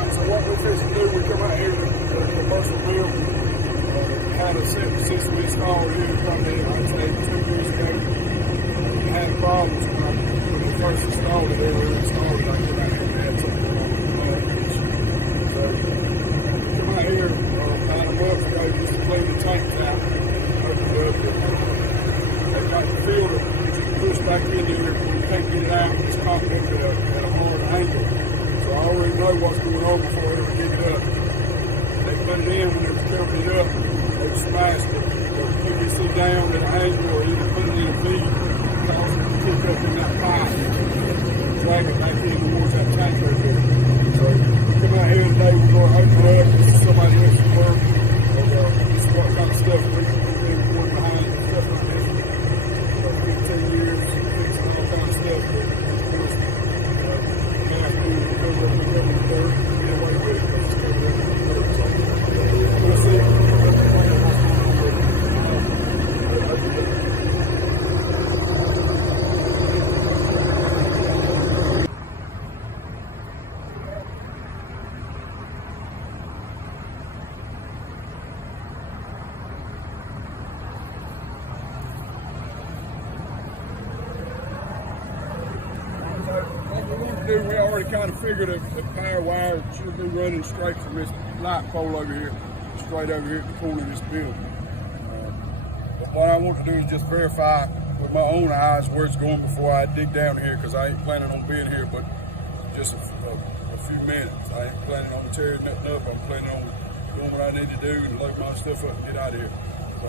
So what we're fixing to do, we come out here to the commercial building, had a septic system installed here, probably like I say 2 years ago. We had problems when we first installed it, they were installed it, I came out here and had something wrong with the issue. So we come out here about a month ago just to clean the tanks out, opened up, they got the filter, which you push back in there, when you can't get it out, it's caught up at a hard angle. So I already know what's going on before I ever dig it up. They put it in when they were filling it up, they smashed the PVC down at an angle or either put it in a V, cause it to pick up in that pipe, drag it back in towards that tank right there. So we come out here today, we're going to open it up, this is somebody else's work, and this is what kind of stuff we've been going behind, stuff like this, 15 years, fixing all kind of stuff, but of course, you have to cover up the dirt, get away with it, because it's covered up with the dirt. So we'll see. We already kind of figured the power wire should be running straight from this light pole over here, straight over here at the corner of this building. But what I want to do is just verify with my own eyes where it's going before I dig down here, because I ain't planning on being here but just a few minutes. I ain't planning on tearing nothing up. I'm planning on doing what I need to do and load my stuff up and get out of here. So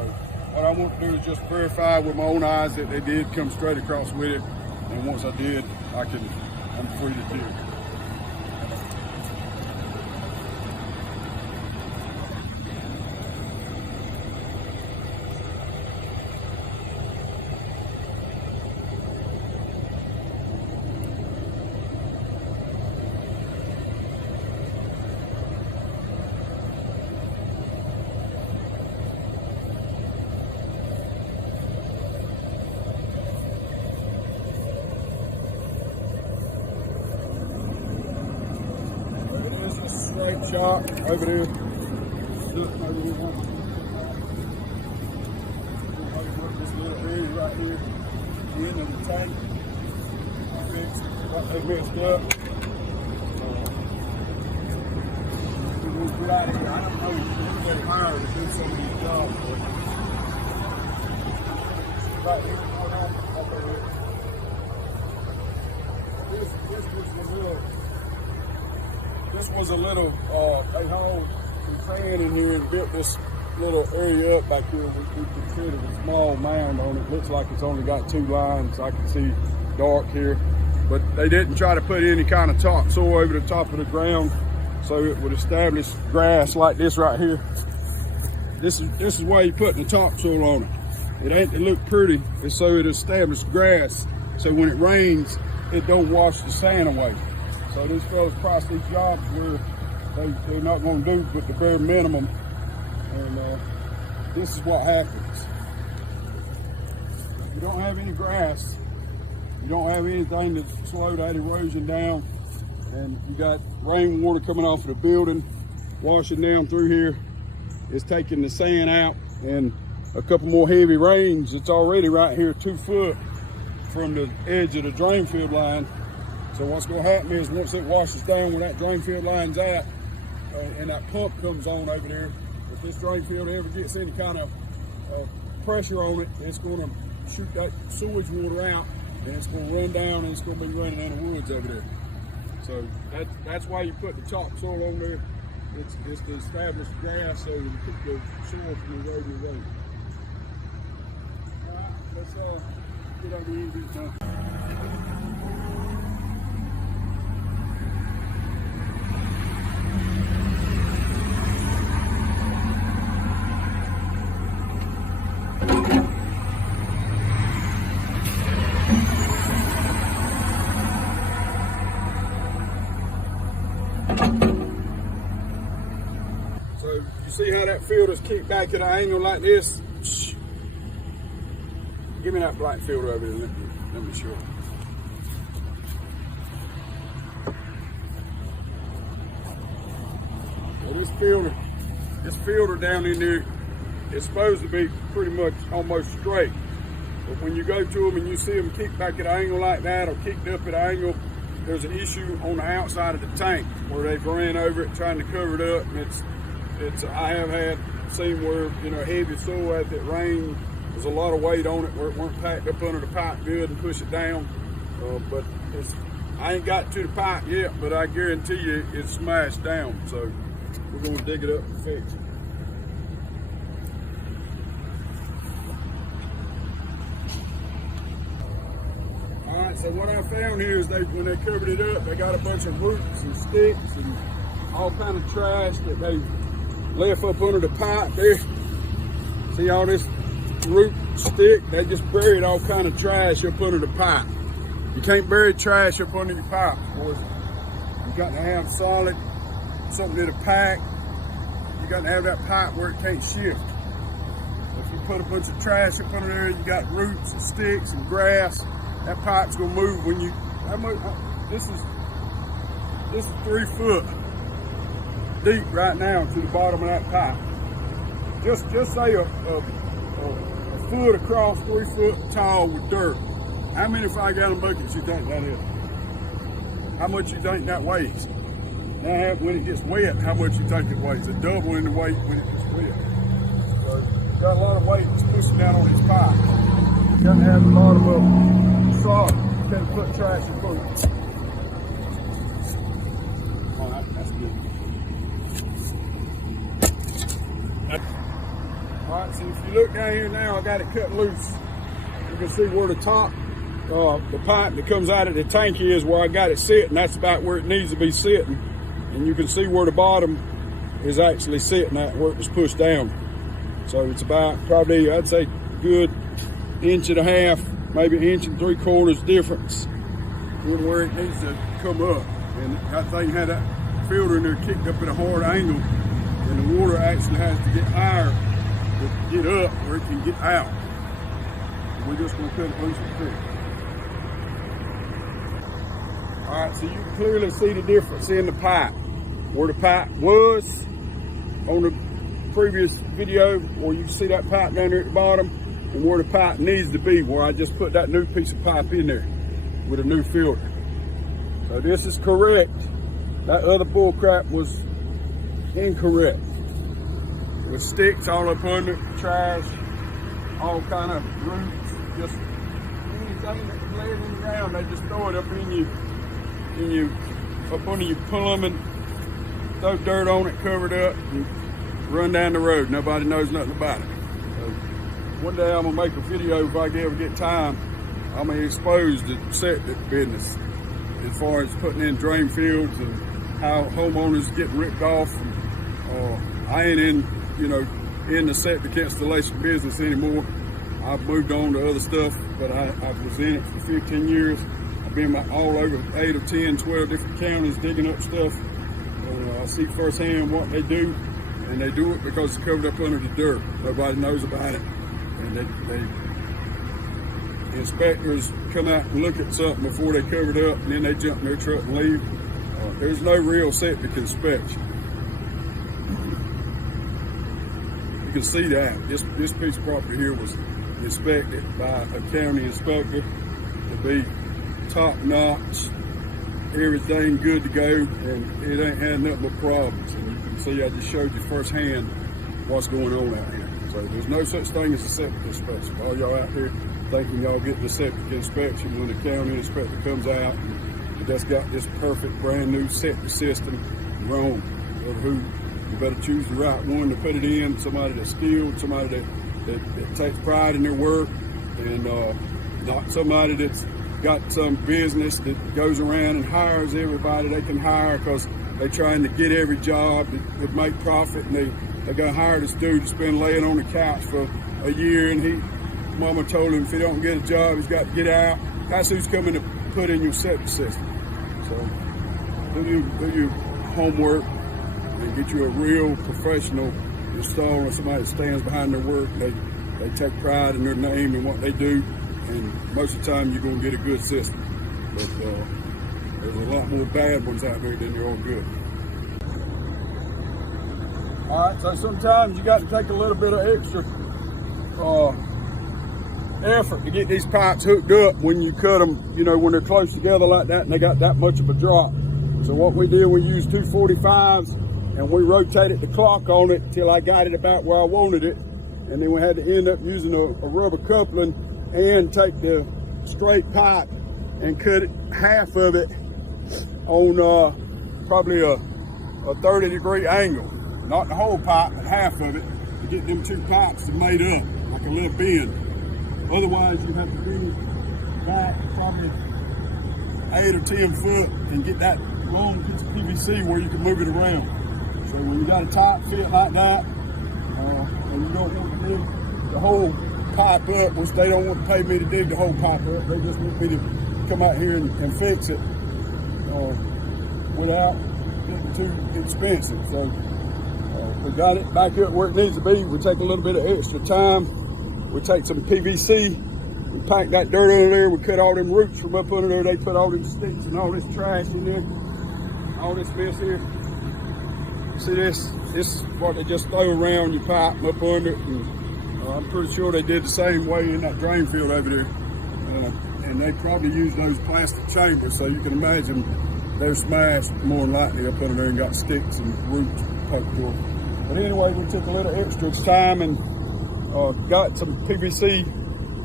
what I want to do is just verify with my own eyes that they did come straight across with it, and once I did, I'm free to do it. Straight shot over there. Look over here. This little area right here, the end of the tank. Got that mixed up. We'll get out of here. I don't know if you can get hired to do some of these jobs, but right here, going on up over here. This was a little, they hauled some sand in here and built this little area up back here. We considered a small mound on it. Looks like it's only got 2 lines. I can see dark here. But they didn't try to put any kind of topsoil over the top of the ground so it would establish grass like this right here. This is why you put the topsoil on it. It ain't to look pretty, it's so it establishes grass. So when it rains, it don't wash the sand away. So these fellas price these jobs where they're not going to do but the bare minimum, and this is what happens. If you don't have any grass, you don't have anything to slow that erosion down, and you got rainwater coming off of the building, washing down through here, it's taking the sand out, and a couple more heavy rains, it's already right here 2 foot from the edge of the drain field line. So what's going to happen is once it washes down where that drain field line's at, and that pump comes on over there, if this drain field ever gets any kind of pressure on it, it's going to shoot that sewage water out, and it's going to run down, and it's going to be running in the woods over there. So that's why you put the topsoil on there. It's to establish grass so you keep the soil from eroding away. All right, let's get over here and get done. So you see how that filter's kicked back at an angle like this? Give me that black filter over there. Let me show you. this filter down in there is supposed to be pretty much almost straight. But when you go to them and you see them kicked back at an angle like that or kicked up at an angle, there's an issue on the outside of the tank where they've ran over it trying to cover it up. And I have seen where, you know, heavy soil as it rained, there's a lot of weight on it where it weren't packed up under the pipe good and push it down. But I ain't got to the pipe yet, but I guarantee you it's smashed down. So we're gonna dig it up and fix it. All right, so what I found here is when they covered it up, they got a bunch of roots and sticks and all kind of trash that they left up under the pipe there. See all this root stick? They just buried all kind of trash up under the pipe. You can't bury trash up under your pipe, boys. You got to have solid, something to pack. You got to have that pipe where it can't shift. If you put a bunch of trash up under there, you got roots and sticks and grass, that pipe's gonna move when you, this is 3 foot deep right now to the bottom of that pipe. Just say a foot across, 3 foot tall with dirt. How many 5-gallon buckets you think that is? How much you think that weighs? Now, when it gets wet, how much you think it weighs? A double in the weight when it gets wet. So, you got a lot of weight that's pushing down on this pipe. You got to have the bottom of it soft. You can't put trash in front of it. All right, that's good. All right, so if you look down here now, I got it cut loose. You can see where the top, the pipe that comes out of the tank is where I got it sitting. That's about where it needs to be sitting. And you can see where the bottom is actually sitting at, where it was pushed down. So it's about probably, I'd say, good 1.5 inches, maybe 1 3/4 difference in where it needs to come up. And that thing had that filter in there kicked up at a hard angle, and the water actually has to get higher to get up where it can get out. And we're just gonna cut it loose and quick. All right, so you can clearly see the difference in the pipe. Where the pipe was on the previous video, where you can see that pipe down there at the bottom, and where the pipe needs to be, where I just put that new piece of pipe in there with a new filter. So this is correct. That other bull crap was incorrect. With sticks all up under it, trash, all kind of roots, just anything that's laying in the ground, they just throw it up in you, up under your plumbing, throw dirt on it, cover it up, and run down the road. Nobody knows nothing about it. So one day I'm gonna make a video, if I ever get time, I'm gonna expose the septic business as far as putting in drain fields and how homeowners get ripped off. I ain't in the septic installation business anymore. I've moved on to other stuff, but I was in it for 15 years. I've been all over 8 or 10, 12 different counties digging up stuff. I see firsthand what they do, and they do it because it's covered up under the dirt. Nobody knows about it. And the inspectors come out and look at something before they cover it up, and then they jump in their truck and leave. There's no real septic inspection. You can see that. This piece of property here was inspected by a county inspector to be top notch, everything good to go, and it ain't had nothing but problems. And you can see I just showed you firsthand what's going on out here. So there's no such thing as a septic inspection. All y'all out there thinking y'all get the septic inspection when the county inspector comes out and that's got this perfect brand new septic system, wrong. You better choose the right one to put it in, somebody that's skilled, somebody that takes pride in their work, and not somebody that's got some business that goes around and hires everybody they can hire because they're trying to get every job that would make profit, and they got hired this dude that's been laying on the couch for a year, and mama told him if he don't get a job, he's got to get out. That's who's coming to put in your septic system. So do your homework and get you a real professional installer, somebody that stands behind their work. They take pride in their name and what they do, and most of the time you're going to get a good system. But there's a lot more bad ones out there than there are good. All right, so sometimes you got to take a little bit of extra effort to get these pipes hooked up when you cut them, you know, when they're close together like that and they got that much of a drop. So what we did, we used 245s and we rotated the clock on it till I got it about where I wanted it. And then we had to end up using a rubber coupling and take the straight pipe and cut it, half of it on probably a 30-degree angle. Not the whole pipe, but half of it, to get them two pipes to mate up like a little bend. Otherwise, you have to bring it back probably 8 or 10 foot and get that long piece of PVC where you can move it around. So when you got a tight fit like that, and you don't want to dig the whole pipe up, which they don't want to pay me to dig the whole pipe up, they just want me to come out here and fix it without getting too expensive. So we got it back up where it needs to be. We take a little bit of extra time. We take some PVC, we pack that dirt under there, we cut all them roots from up under there. They put all them sticks and all this trash in there, all this mess here. See this is what they just throw around your pipe up under it. And, I'm pretty sure they did the same way in that drain field over there. And they probably use those plastic chambers, so you can imagine they're smashed more than likely up under there and got sticks and roots poked through. But anyway, we took a little extra time and got some PVC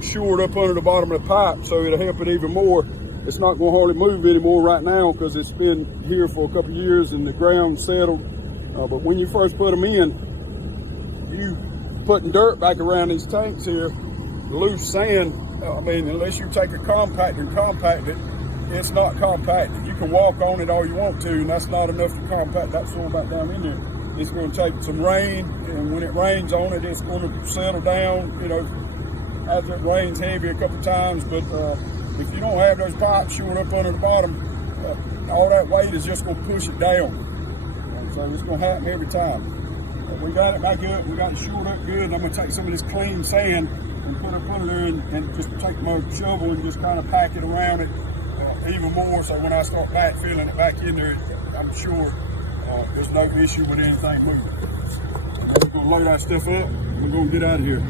shored up under the bottom of the pipe so it'll help it even more. It's not going to hardly move anymore right now because it's been here for a couple of years and the ground settled. But when you first put them in, you putting dirt back around these tanks here, loose sand, I mean, unless you take a compactor and compact it, it's not compacted. You can walk on it all you want to, and that's not enough to compact that soil back down in there. It's going to take some rain, and when it rains on it, it's going to settle down, you know, as it rains heavy a couple times. But if you don't have those pipes shored up under the bottom, all that weight is just going to push it down. And so it's going to happen every time. But we got it back up, we got it shored up good. I'm going to take some of this clean sand and put it up under there and just take my shovel and just kind of pack it around it even more. So when I start backfilling it back in there, I'm sure there's no issue with anything moving. We're going to load that stuff up. We're going to get out of here.